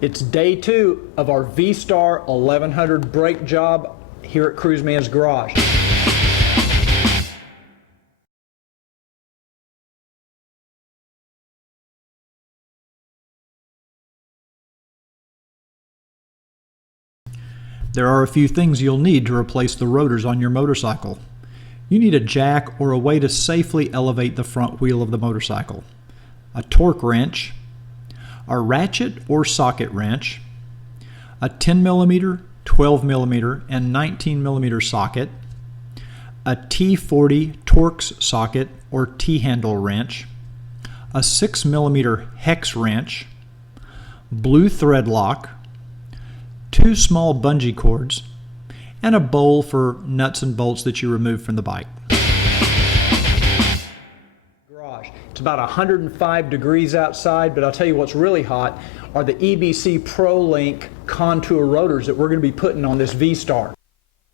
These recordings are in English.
It's day 2 of our V-Star 1100 brake job here at Cruiseman's garage. There are a few things you'll need to replace the rotors on your motorcycle. You need a jack or a way to safely elevate the front wheel of the motorcycle, a torque wrench, a ratchet or socket wrench, a 10mm, 12mm, and 19mm socket, a T40 Torx socket or T-handle wrench, a 6mm hex wrench, blue thread lock, 2 small bungee cords, and a bowl for nuts and bolts that you remove from the bike. It's about 105 degrees outside, but I'll tell you what's really hot are the EBC Pro Link contour rotors that we're going to be putting on this V-Star.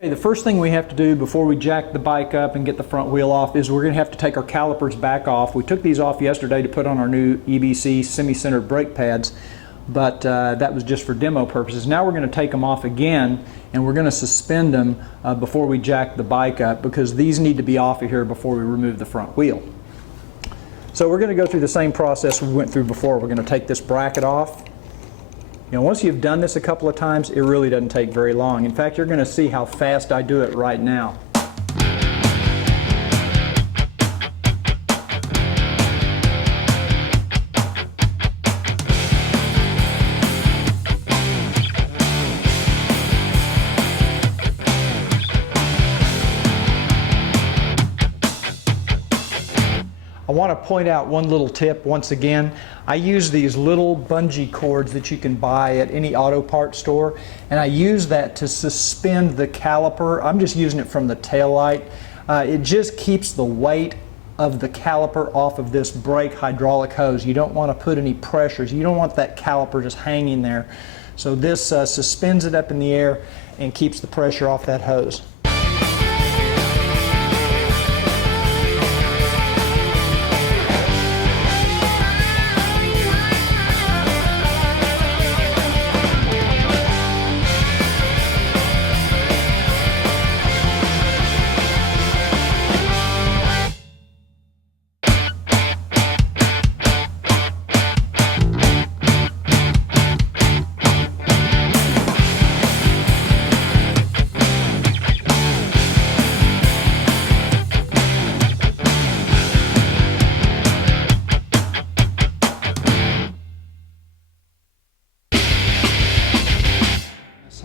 Okay, the first thing we have to do before we jack the bike up and get the front wheel off is we're going to have to take our calipers back off. We took these off yesterday to put on our new EBC semi-centered brake pads, but that was just for demo purposes. Now we're going to take them off again, and we're going to suspend them before we jack the bike up, because these need to be off of here before we remove the front wheel. So we're going to go through the same process we went through before. We're going to take this bracket off. You know, once you've done this a couple of times, it really doesn't take very long. In fact, you're going to see how fast I do it right now. I want to point out one little tip once again. I use these little bungee cords that you can buy at any auto parts store, and I use that to suspend the caliper. I'm just using it from the tail light. It just keeps the weight of the caliper off of this brake hydraulic hose. You don't want to put any pressures. You don't want that caliper just hanging there. So this suspends it up in the air and keeps the pressure off that hose.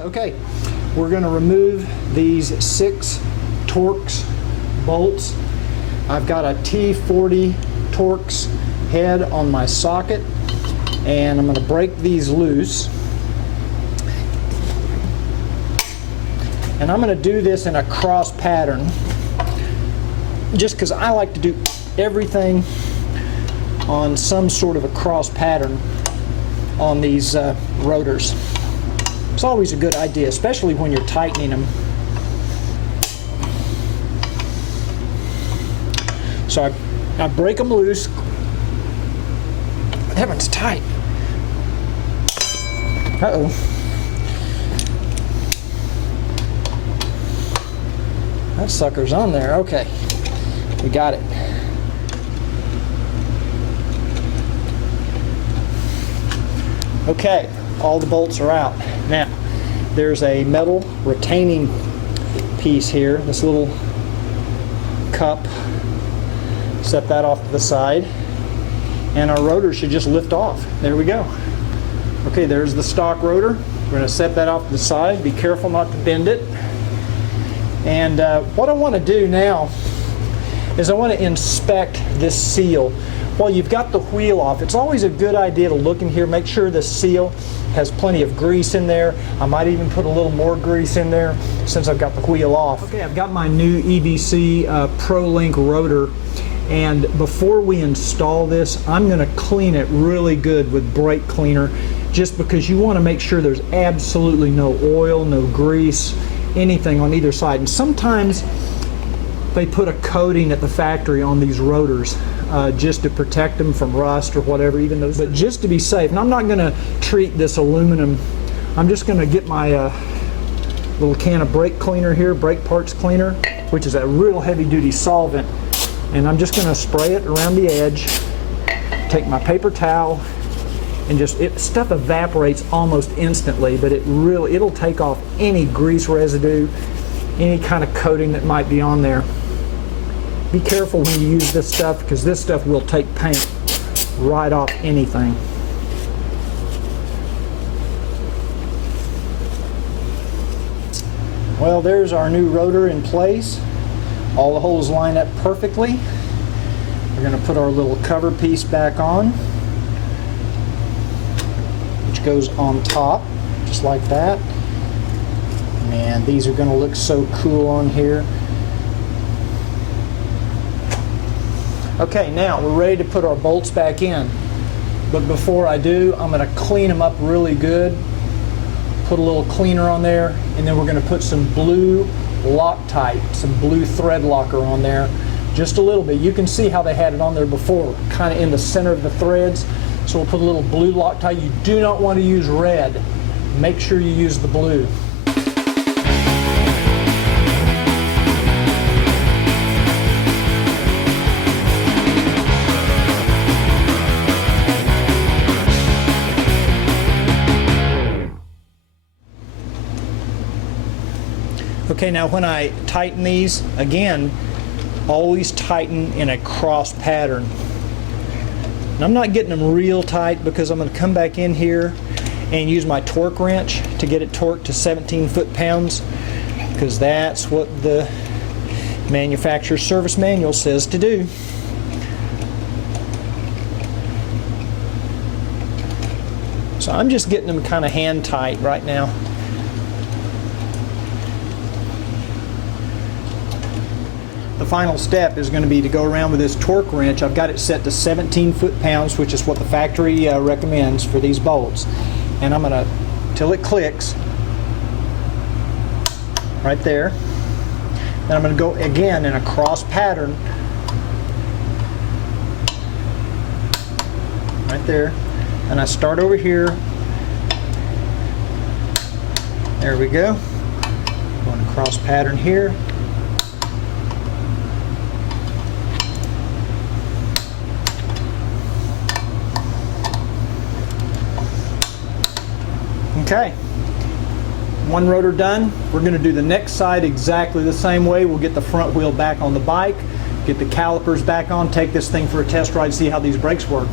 Okay, we're going to remove these 6 Torx bolts. I've got a T40 Torx head on my socket, and I'm going to break these loose. And I'm going to do this in a cross pattern, just because I like to do everything on some sort of a cross pattern on these rotors. It's always a good idea, especially when you're tightening them. So I break them loose. That one's tight. Uh-oh. That sucker's on there. Okay, we got it. Okay, all the bolts are out. Now, there's a metal retaining piece here, this little cup. Set that off to the side, and our rotor should just lift off. There we go. Okay, there's the stock rotor. We're going to set that off to the side. Be careful not to bend it. And what I want to do now is I want to inspect this seal. While you've got the wheel off, it's always a good idea to look in here, make sure the seal has plenty of grease in there. I might even put a little more grease in there since I've got the wheel off. Okay, I've got my new EBC Pro Link rotor, and before we install this, I'm going to clean it really good with brake cleaner, just because you want to make sure there's absolutely no oil, no grease, anything on either side. And sometimes they put a coating at the factory on these rotors. just to protect them from rust or whatever, even those, but just to be safe. And I'm not going to treat this aluminum. I'm just going to get my little can of brake cleaner here, brake parts cleaner, which is a real heavy duty solvent, and I'm just going to spray it around the edge, take my paper towel, and just, stuff evaporates almost instantly, but it'll take off any grease residue, any kind of coating that might be on there. Be careful when you use this stuff, because this stuff will take paint right off anything. Well, there's our new rotor in place. All the holes line up perfectly. We're going to put our little cover piece back on, which goes on top, just like that. Man, these are going to look so cool on here. Okay, now we're ready to put our bolts back in. But before I do, I'm going to clean them up really good. Put a little cleaner on there, and then we're going to put some blue Loctite, some blue thread locker on there, just a little bit. You can see how they had it on there before, kind of in the center of the threads. So we'll put a little blue Loctite. You do not want to use red. Make sure you use the blue. Okay, now when I tighten these, again, always tighten in a cross pattern. And I'm not getting them real tight because I'm going to come back in here and use my torque wrench to get it torqued to 17 foot-pounds, because that's what the manufacturer's service manual says to do. So I'm just getting them kind of hand tight right now. The final step is going to be to go around with this torque wrench. I've got it set to 17 foot-pounds, which is what the factory recommends for these bolts. And I'm going to, till it clicks, right there. Then I'm going to go again in a cross pattern, right there. And I start over here. There we go. Going across pattern here. Okay, one rotor done. We're going to do the next side exactly the same way. We'll get the front wheel back on the bike, get the calipers back on, take this thing for a test ride, see how these brakes work.